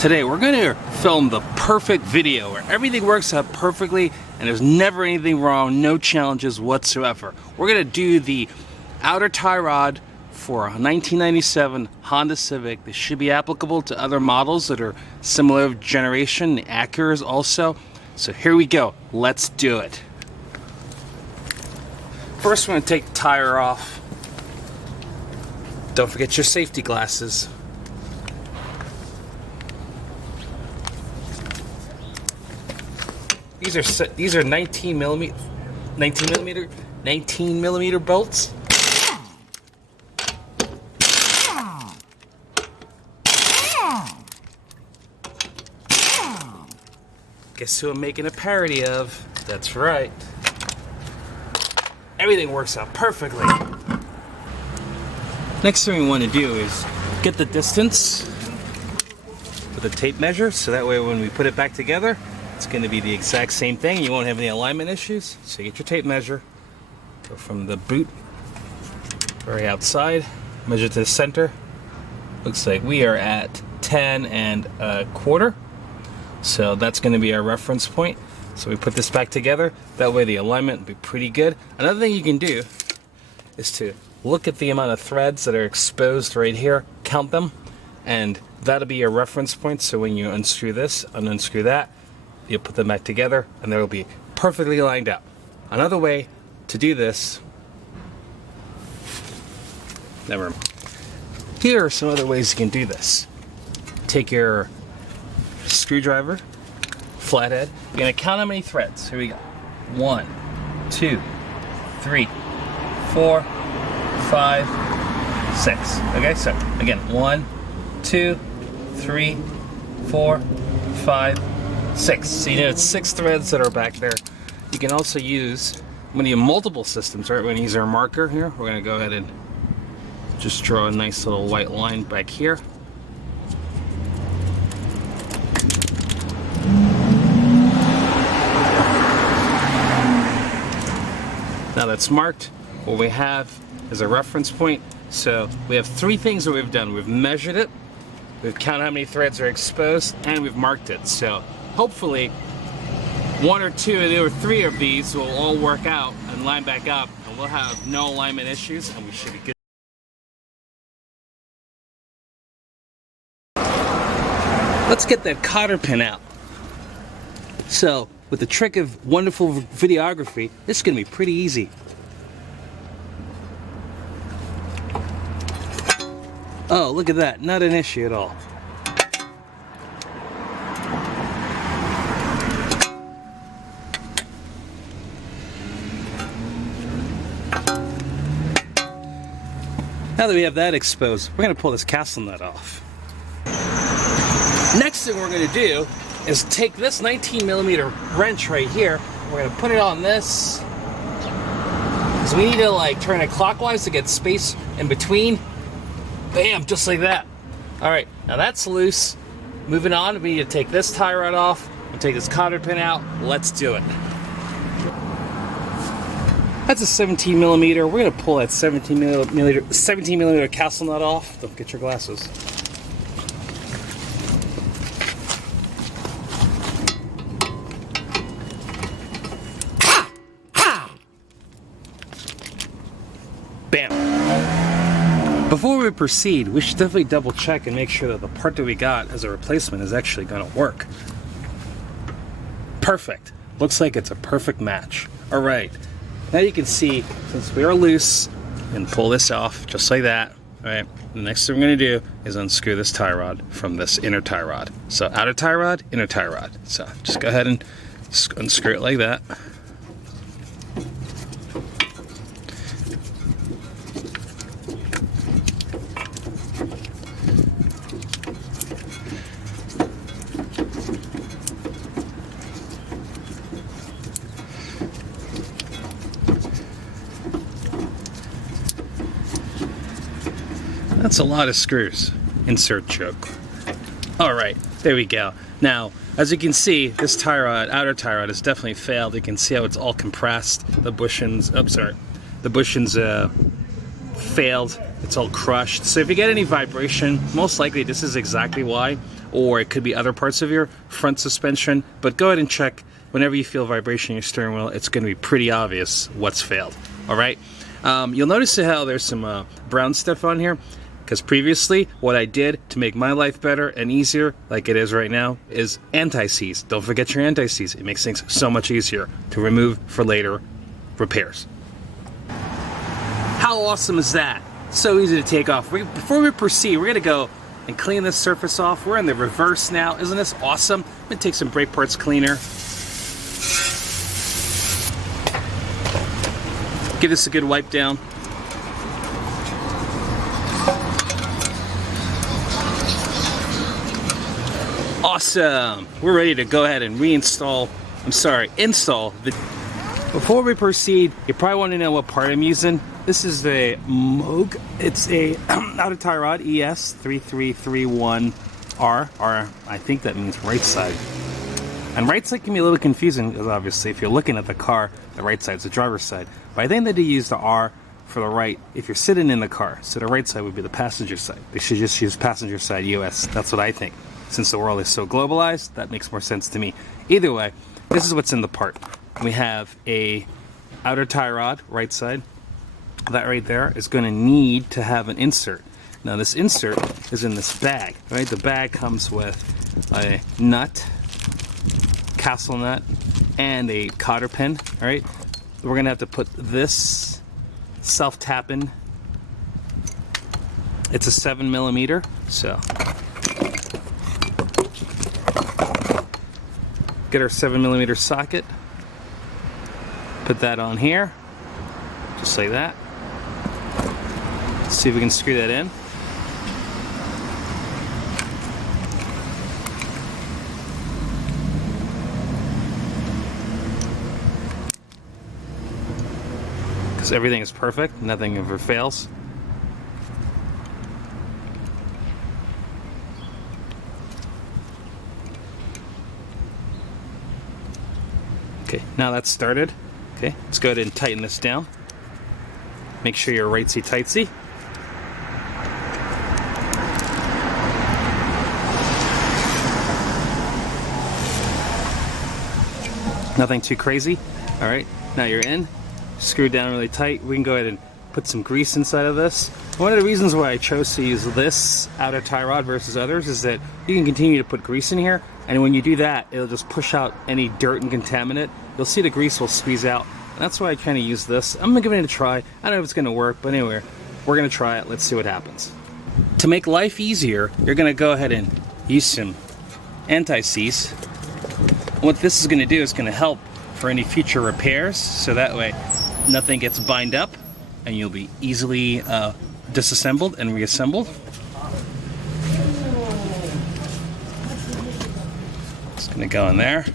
Today we're going to film the perfect video where everything works out perfectly and there's never anything wrong, no challenges whatsoever. We're going to do the outer tie rod for a 1997 Honda Civic. This should be applicable to other models that are similar generation, the Acuras also. So here we go, let's do it. First we're going to take the tire off. Don't forget your safety glasses. These are 19 millimeter bolts. Guess who I'm making a parody of? That's right. Everything works out perfectly. Next thing we want to do is get the distance with a tape measure, so that way when we put it back together, it's going to be the exact same thing. You won't have any alignment issues. So you get your tape measure, go from the boot very outside, measure to the center. Looks like we are at 10 1/4. So that's going to be our reference point. So we put this back together. That way the alignment will be pretty good. Another thing you can do is to look at the amount of threads that are exposed right here, count them, and that'll be your reference point. So when you unscrew this and unscrew that, you'll put them back together and they'll be perfectly lined up. Another way to do this, here are some other ways you can do this. Take your screwdriver, flathead, you're gonna count how many threads. Here we go. 1, 2, 3, 4, 5, 6. Okay, so again, 1, 2, 3, 4, 5, 6. So you know it's 6 threads that are back there. You can also use, when you have multiple systems, right? We're going to use our marker here. We're going to go ahead and just draw a nice little white line back here. Now that's marked. What we have is a reference point. So we have 3 things that we've done. We've measured it, we've counted how many threads are exposed, and we've marked it. So hopefully 1 or 2 or 3 of these will all work out and line back up, and we'll have no alignment issues and we should be good. Let's get that cotter pin out. So with the trick of wonderful videography, this is going to be pretty easy. Oh, look at that, not an issue at all. Now that we have that exposed, we're going to pull this castle nut off. Next thing we're going to do is take this 19 millimeter wrench right here. We're going to put it on this. So we need to like turn it clockwise to get space in between. Bam, just like that. All right, now that's loose. Moving on, we need to take this tie rod off. We'll take this cotter pin out. Let's do it. That's a 17 millimeter. We're gonna pull that 17 millimeter castle nut off. Don't forget your glasses. Bam. Before we proceed, we should definitely double check and make sure that the part that we got as a replacement is actually gonna work. Perfect. Looks like it's a perfect match. All right. Now you can see, since we are loose, and pull this off just like that. All right. The next thing we're going to do is unscrew this tie rod from this inner tie rod. So outer tie rod, inner tie rod. So just go ahead and unscrew it like that. That's a lot of screws. Insert joke. All right, there we go. Now, as you can see, this tie rod, outer tie rod, has definitely failed. You can see how it's all compressed. The bushings, the bushings failed. it's all crushed. So if you get any vibration, most likely this is exactly why, or it could be other parts of your front suspension, but go ahead and check. Whenever you feel vibration in your steering wheel, it's going to be pretty obvious what's failed. All right. You'll notice how there's some brown stuff on here, because previously what I did to make my life better and easier, like it is right now, is anti-seize. Don't forget your anti-seize. It makes things so much easier to remove for later repairs. How awesome is that? So easy to take off. Before we proceed, we're going to go and clean this surface off. We're in the reverse now. Isn't this awesome? I'm going to take some brake parts cleaner. Give this a good wipe down. Awesome. We're ready to go ahead and install the... Before we proceed, you probably want to know what part I'm using. This is the Moog. It's a outer tie rod ES3331R. I think that means right side. And right side can be a little confusing because obviously if you're looking at the car, the right side's the driver's side. But I think that they use the R for the right if you're sitting in the car. So the right side would be the passenger side. They should just use passenger side US. That's what I think. Since the world is so globalized, that makes more sense to me. Either way, this is what's in the part. We have a outer tie rod, right side. That right there is going to need to have an insert. Now this insert is in this bag, right? The bag comes with a nut, castle nut, and a cotter pin, right? We're going to have to put this self-tapping. It's a 7mm, so get our 7mm socket, put that on here, just like that. Let's see if we can screw that in. Because everything is perfect, nothing ever fails. Okay, now that's started. Okay, let's go ahead and tighten this down. Make sure you're rightsy tightsy. Nothing too crazy. All right, now you're in. Screwed down really tight. We can go ahead and put some grease inside of this. One of the reasons why I chose to use this outer tie rod versus others is that you can continue to put grease in here, and when you do that, it'll just push out any dirt and contaminant. You'll see the grease will squeeze out. And that's why I kind of use this. I'm gonna give it a try. I don't know if it's gonna work, but anyway, we're gonna try it. Let's see what happens. To make life easier, you're gonna go ahead and use some anti-seize. What this is gonna do is gonna help for any future repairs, so that way nothing gets bind up and you'll be easily disassembled and reassembled. It's gonna go in there.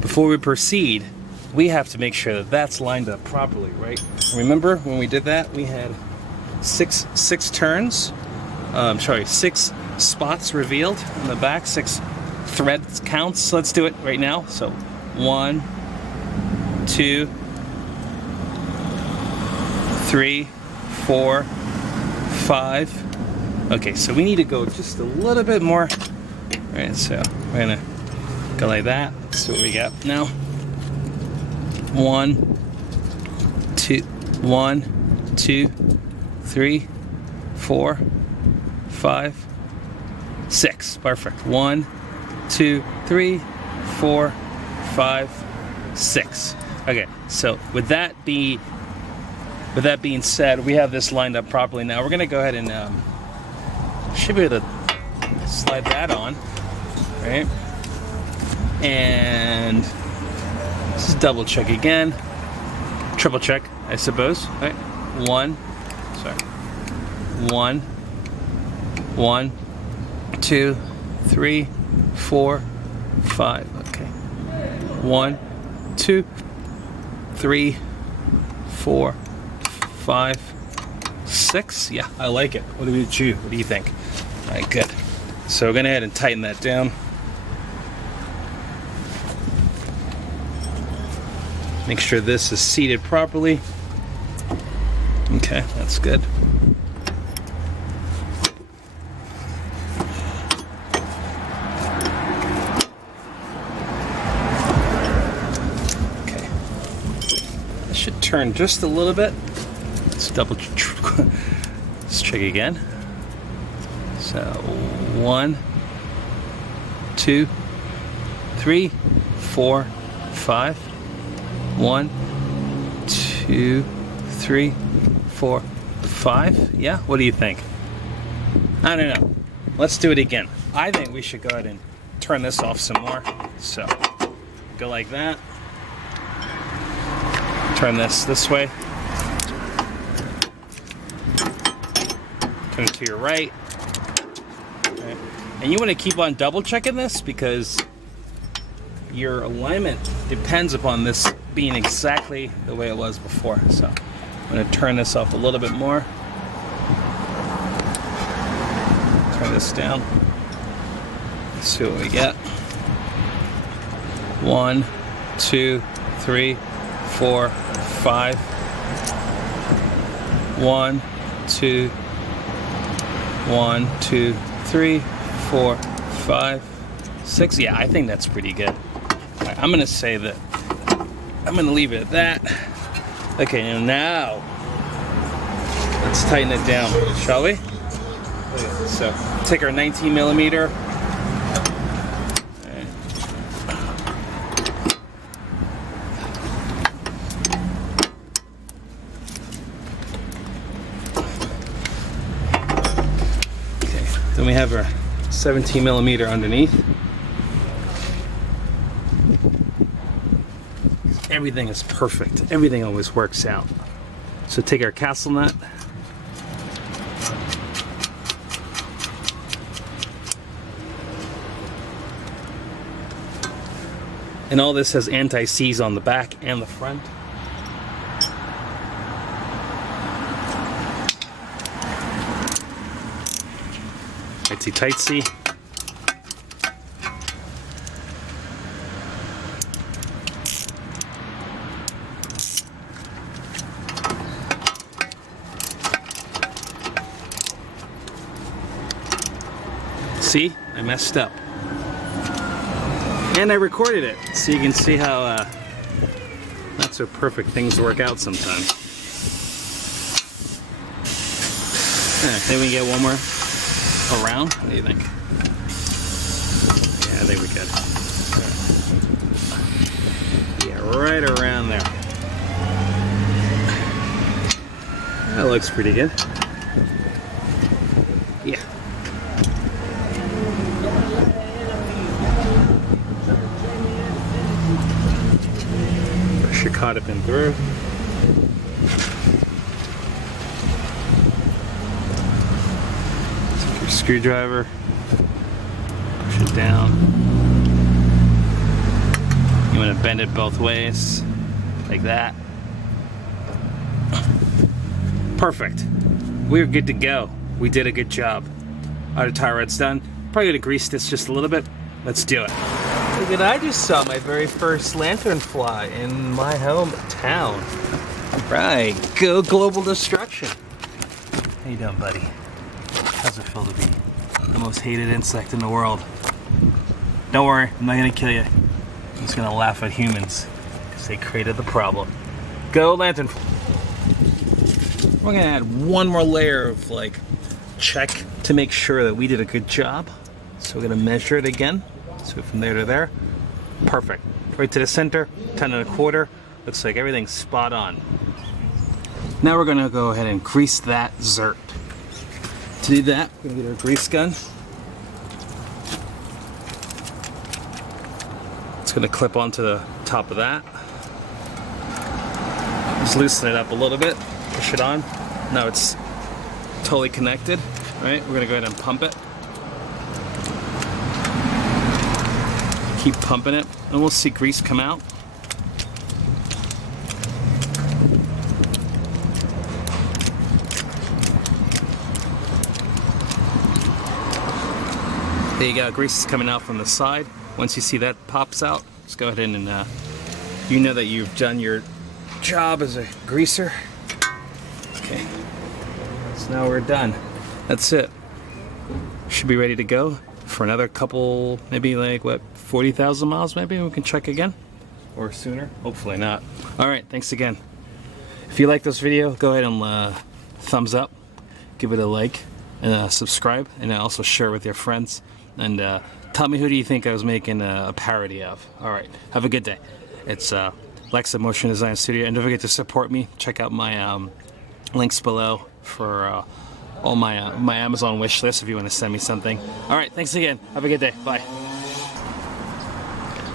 Before we proceed, we have to make sure that that's lined up properly, right? Remember when we did that, we had six turns, six spots revealed on the back, 6 threads counts. So let's do it right now. So 1, 2, 3, 4, 5. Okay, so we need to go just a little bit more. All right, so we're gonna go like that. Let's see what we got now. 1, 2, 1, 2, 3, 4, 5, 6. Perfect. 1, 2, 3, 4, 5, 6. Okay, so with that being said, we have this lined up properly. Now we're gonna go ahead and should be able to slide that on, right? And let's just double check again, triple check, I suppose. Right? 1, 2, 3, 4, 5. Okay. 1, 2, 3, 4, 5, 6. Yeah, I like it. What do you think? All right, good. So we're gonna go ahead and tighten that down. Make sure this is seated properly. Okay. Okay, that's good. Okay. It should turn just a little bit. Let's let's check again. So 1, 2, 3, 4, 5. 1, 2, 3, 4, 5. Yeah, what do you think? I don't know. Let's do it again. I think we should go ahead and turn this off some more. So go like that. Turn this way. Turn it to your right. Okay. And you want to keep on double checking this because your alignment depends upon this being exactly the way it was before. So I'm going to turn this off a little bit more. Turn this down. Let's see what we get. 1, 2, 3, 4, 5. 1, 2, 1, 2, 3, 4, 5, 6. Yeah, I think that's pretty good. Right, I'm gonna say that. I'm gonna leave it at that. Okay, and now let's tighten it down, shall we? So take our 19 millimeter. Then we have our 17 millimeter underneath. Everything is perfect. Everything always works out. So take our castle nut. And all this has anti-seize on the back and the front. Tightsy. See, I messed up. And I recorded it, so you can see how not so perfect things work out sometimes. Then we get one more around. What do you think? Yeah, I think we could. Yeah, right around there. That looks pretty good. Yeah. Pressure caught up in through. Take your screwdriver, push it down. You want to bend it both ways, like that. Perfect. We're good to go. We did a good job. Our tie rod's done. Probably gonna grease this just a little bit. Let's do it. Look at, I just saw my very first lantern fly in my hometown. Right, go global destruction. How you doing, buddy? How's it feel to be the most hated insect in the world? Don't worry, I'm not gonna kill you. I'm just gonna laugh at humans because they created the problem. Go lantern. We're gonna add one more layer of like check to make sure that we did a good job. So we're gonna measure it again. So from there to there, perfect. Right to the center, 10 1/4. Looks like everything's spot on. Now we're gonna go ahead and grease that zert. To do that, we're gonna get our grease gun. It's gonna clip onto the top of that. Just loosen it up a little bit, push it on. Now it's totally connected, right? We're gonna go ahead and pump it. Keep pumping it, and we'll see grease come out. There you go, grease is coming out from the side. Once you see that pops out, just go ahead and you know that you've done your job as a greaser. Okay. So now we're done. That's it. Should be ready to go for another couple, maybe like what, 40,000 miles maybe? We can check again, or sooner. Hopefully not. All right, thanks again. If you like this video, go ahead and thumbs up, give it a like, and subscribe, and also share with your friends. And tell me, who do you think I was making a parody of? All right, have a good day. It's Lex at Motion Design Studio, and don't forget to support me. Check out my links below for all my my Amazon wish list if you want to send me something. All right, thanks again. Have a good day. Bye.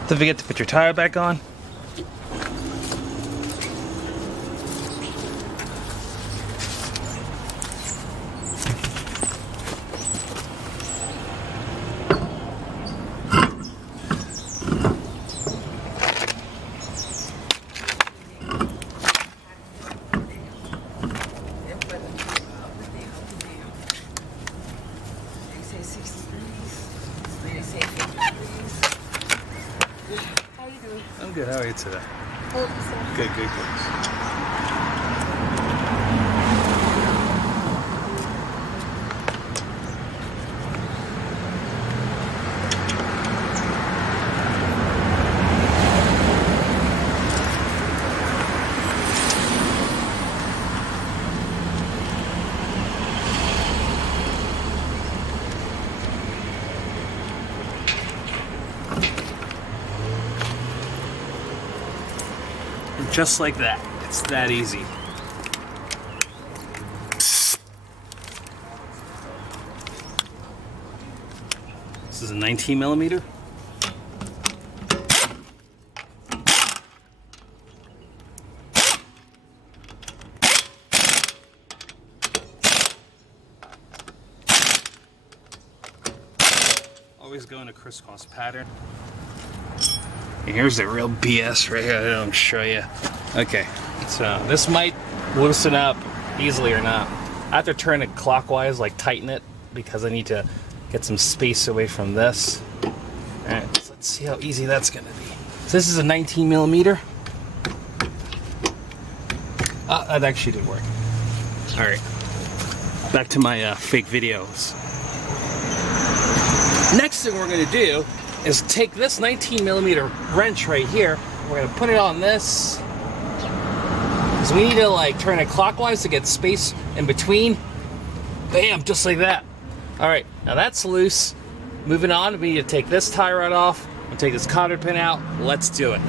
Don't forget to put your tire back on. How you doing? I'm good. How are you today? Oh, Good, good, good. Just like that. It's that easy. This is a 19 millimeter. Always go in a crisscross pattern. Here's the real BS right here. I'll show you. Okay, so this might loosen up easily or not. I have to turn it clockwise, like tighten it, because I need to get some space away from this. All right, so let's see how easy that's gonna be. So this is a 19 millimeter. That actually did work. All right, back to my fake videos. Next thing we're gonna do is take this 19 millimeter wrench right here. We're gonna put it on this. So we need to like turn it clockwise to get space in between. Bam, just like that. All right, now that's loose. Moving on, we need to take this tie rod off and take this cotter pin out. Let's do it.